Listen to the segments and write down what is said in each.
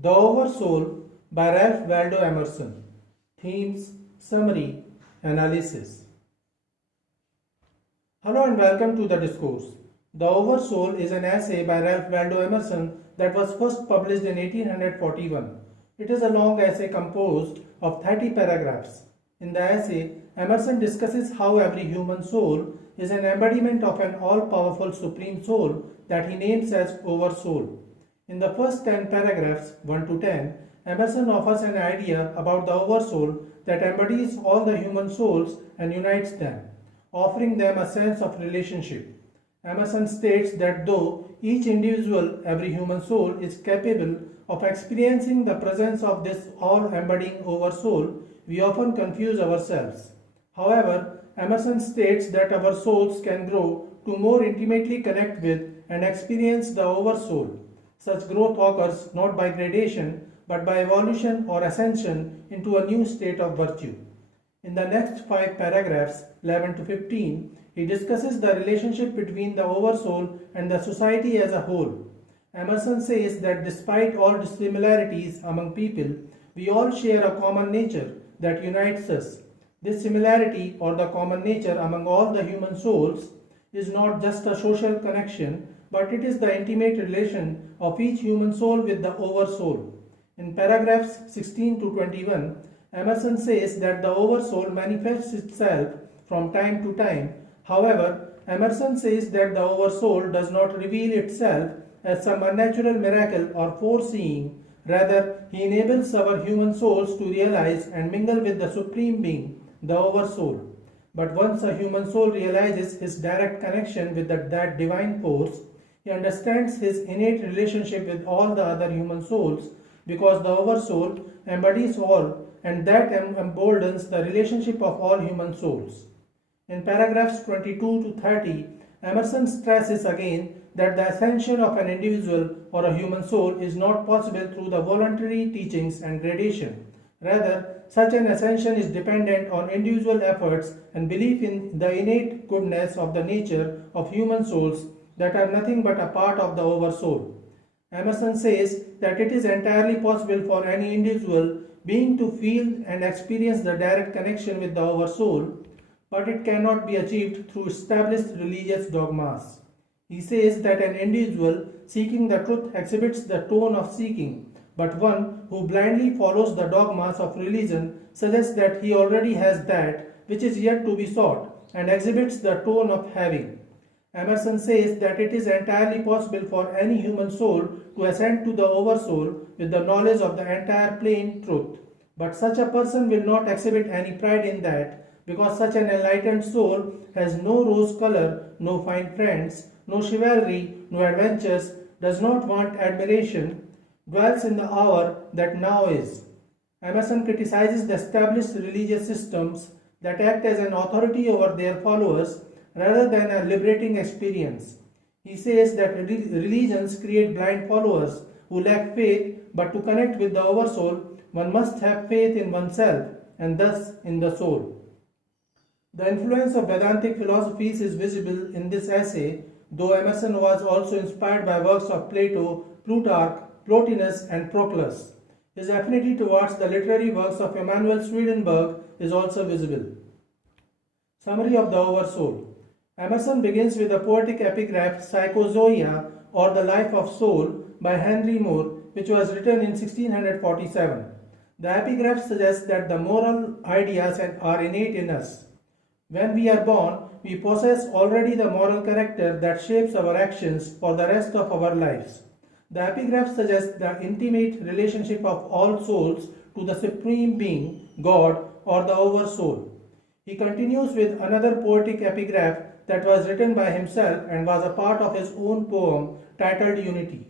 The Oversoul by Ralph Waldo Emerson. Themes, Summary, Analysis. Hello and welcome to the discourse. The Oversoul is an essay by Ralph Waldo Emerson that was first published in 1841. It is a long essay composed of 30 paragraphs. In the essay, Emerson discusses how every human soul is an embodiment of an all-powerful Supreme Soul that he names as Oversoul. In the first 10 paragraphs, 1 to 10, Emerson offers an idea about the Oversoul that embodies all the human souls and unites them, offering them a sense of relationship. Emerson states that though each individual, every human soul, is capable of experiencing the presence of this all-embodying Oversoul, we often confuse ourselves. However, Emerson states that our souls can grow to more intimately connect with and experience the Oversoul. Such growth occurs not by gradation, but by evolution or ascension into a new state of virtue. In the next 5 paragraphs, 11 to 15, he discusses the relationship between the Oversoul and the society as a whole. Emerson says that despite all dissimilarities among people, we all share a common nature that unites us. This similarity, or the common nature among all the human souls, is not just a social connection, but it is the intimate relation of each human soul with the Oversoul. In paragraphs 16 to 21, Emerson says that the Oversoul manifests itself from time to time. However, Emerson says that the Oversoul does not reveal itself as some unnatural miracle or foreseeing. Rather, he enables our human souls to realize and mingle with the Supreme Being, the Oversoul. But once a human soul realizes his direct connection with that divine force, he understands his innate relationship with all the other human souls because the Oversoul embodies all, and that emboldens the relationship of all human souls. In paragraphs 22 to 30, Emerson stresses again that the ascension of an individual or a human soul is not possible through the voluntary teachings and gradation. Rather, such an ascension is dependent on individual efforts and belief in the innate goodness of the nature of human souls that are nothing but a part of the Oversoul. Emerson says that it is entirely possible for any individual being to feel and experience the direct connection with the Oversoul, but it cannot be achieved through established religious dogmas. He says that an individual seeking the truth exhibits the tone of seeking, but one who blindly follows the dogmas of religion suggests that he already has that which is yet to be sought and exhibits the tone of having. Emerson says that it is entirely possible for any human soul to ascend to the Oversoul with the knowledge of the entire plain truth, but such a person will not exhibit any pride in that, because such an enlightened soul has no rose color, no fine friends, no chivalry, no adventures, does not want admiration, dwells in the hour that now is. Emerson criticizes the established religious systems that act as an authority over their followers rather than a liberating experience. He says that religions create blind followers who lack faith, but to connect with the Oversoul, one must have faith in oneself and thus in the soul. The influence of Vedantic philosophies is visible in this essay, though Emerson was also inspired by works of Plato, Plutarch, Plotinus, and Proclus. His affinity towards the literary works of Emanuel Swedenborg is also visible. Summary of the Oversoul. Emerson begins with the poetic epigraph Psychozoia, or The Life of Soul, by Henry Moore, which was written in 1647. The epigraph suggests that the moral ideas are innate in us. When we are born, we possess already the moral character that shapes our actions for the rest of our lives. The epigraph suggests the intimate relationship of all souls to the Supreme Being, God, or the Oversoul. He continues with another poetic epigraph that was written by himself and was a part of his own poem titled Unity.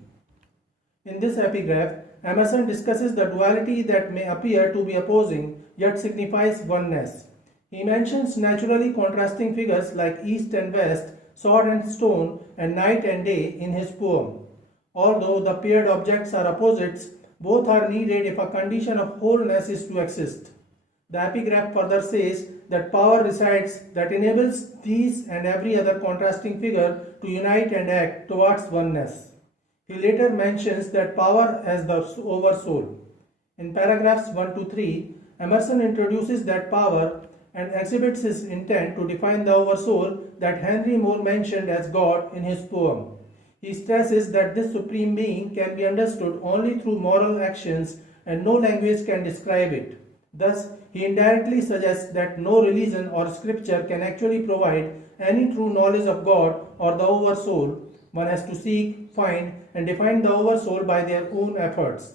In this epigraph, Emerson discusses the duality that may appear to be opposing yet signifies oneness. He mentions naturally contrasting figures like east and west, sword and stone, and night and day in his poem. Although the paired objects are opposites, both are needed if a condition of wholeness is to exist. The epigraph further says that power resides that enables these and every other contrasting figure to unite and act towards oneness. He later mentions that power as the oversoul. In paragraphs 1 to 3, Emerson introduces that power and exhibits his intent to define the oversoul that Henry Moore mentioned as God in his poem. He stresses that this supreme being can be understood only through moral actions and no language can describe it. Thus, he indirectly suggests that no religion or scripture can actually provide any true knowledge of God or the oversoul. One has to seek, find, and define the oversoul by their own efforts.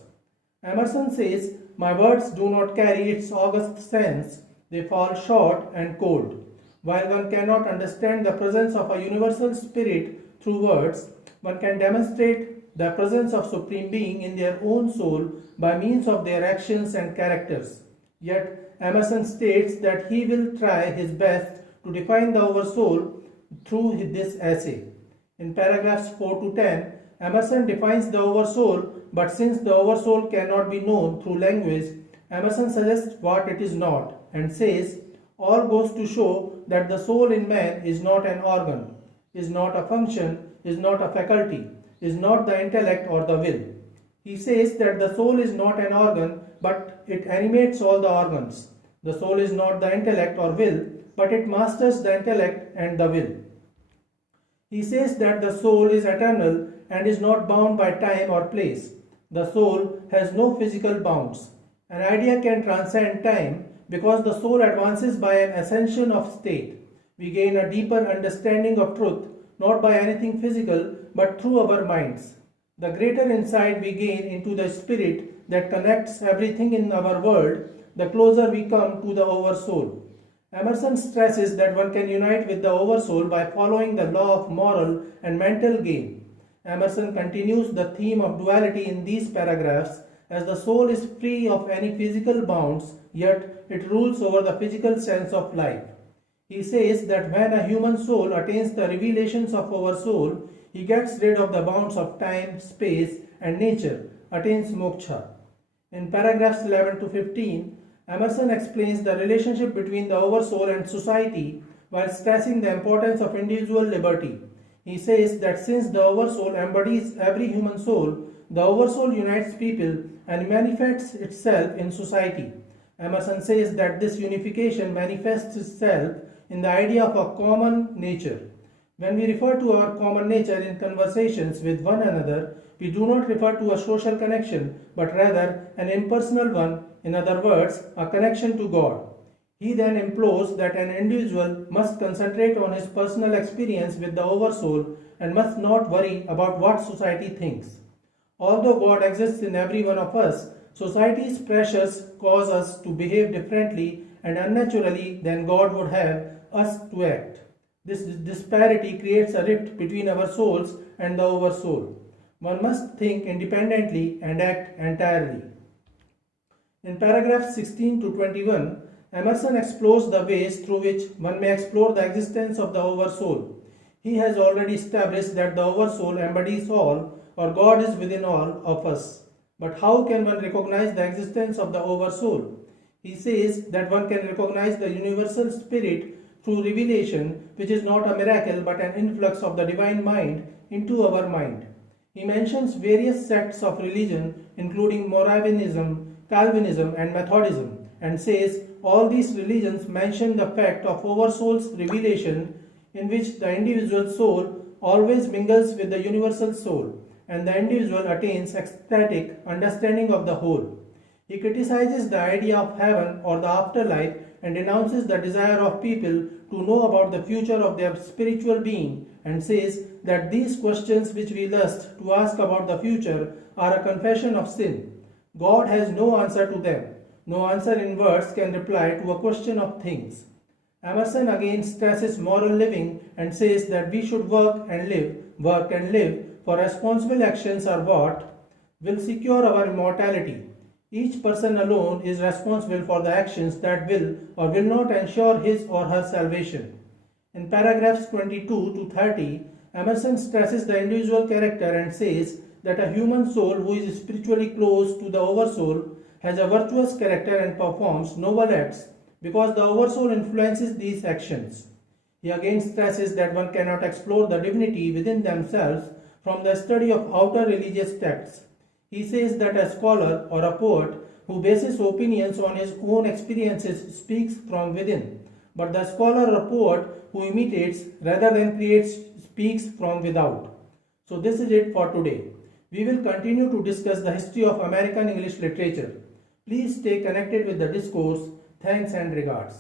Emerson says, "My words do not carry its august sense, they fall short and cold." While one cannot understand the presence of a universal spirit through words, one can demonstrate the presence of Supreme Being in their own soul by means of their actions and characters. Yet, Emerson states that he will try his best to define the oversoul through this essay. In paragraphs 4 to 10, Emerson defines the oversoul, but since the oversoul cannot be known through language, Emerson suggests what it is not and says, all goes to show that the soul in man is not an organ, is not a function, is not a faculty, is not the intellect or the will. He says that the soul is not an organ, but it animates all the organs. The soul is not the intellect or will, but it masters the intellect and the will. He says that the soul is eternal and is not bound by time or place. The soul has no physical bounds. An idea can transcend time because the soul advances by an ascension of state. We gain a deeper understanding of truth not by anything physical but through our minds. The greater insight we gain into the spirit that connects everything in our world, the closer we come to the oversoul. Emerson stresses that one can unite with the oversoul by following the law of moral and mental gain. Emerson continues the theme of duality in these paragraphs, as the soul is free of any physical bounds, yet it rules over the physical sense of life. He says that when a human soul attains the revelations of oversoul, he gets rid of the bounds of time, space, and nature, attains moksha. In paragraphs 11 to 15, Emerson explains the relationship between the oversoul and society while stressing the importance of individual liberty. He says that since the oversoul embodies every human soul, the oversoul unites people and manifests itself in society. Emerson says that this unification manifests itself in the idea of a common nature. When we refer to our common nature in conversations with one another, we do not refer to a social connection, but rather an impersonal one, in other words, a connection to God. He then implores that an individual must concentrate on his personal experience with the oversoul and must not worry about what society thinks. Although God exists in every one of us, society's pressures cause us to behave differently and unnaturally than God would have us to act. This disparity creates a rift between our souls and the oversoul. One must think independently and act entirely. In paragraphs 16 to 21, Emerson explores the ways through which one may explore the existence of the oversoul. He has already established that the oversoul embodies all, or God is within all of us. But how can one recognize the existence of the oversoul? He says that one can recognize the universal spirit through revelation, which is not a miracle but an influx of the divine mind into our mind. He mentions various sects of religion, including Moravianism, Calvinism, and Methodism, and says all these religions mention the fact of oversoul's revelation, in which the individual soul always mingles with the universal soul, and the individual attains ecstatic understanding of the whole. He criticizes the idea of heaven or the afterlife and denounces the desire of people to know about the future of their spiritual being, and says that these questions which we lust to ask about the future are a confession of sin. God has no answer to them. No answer in words can reply to a question of things. Emerson again stresses moral living and says that we should work and live, for responsible actions are what will secure our immortality. Each person alone is responsible for the actions that will or will not ensure his or her salvation. In paragraphs 22 to 30, Emerson stresses the individual character and says that a human soul who is spiritually close to the oversoul has a virtuous character and performs noble acts because the oversoul influences these actions. He again stresses that one cannot explore the divinity within themselves, from the study of outer religious texts. He says that a scholar or a poet who bases opinions on his own experiences speaks from within, but the scholar or poet who imitates rather than creates speaks from without. So this is it for today. We will continue to discuss the history of American English literature. Please stay connected with the discourse. Thanks and regards.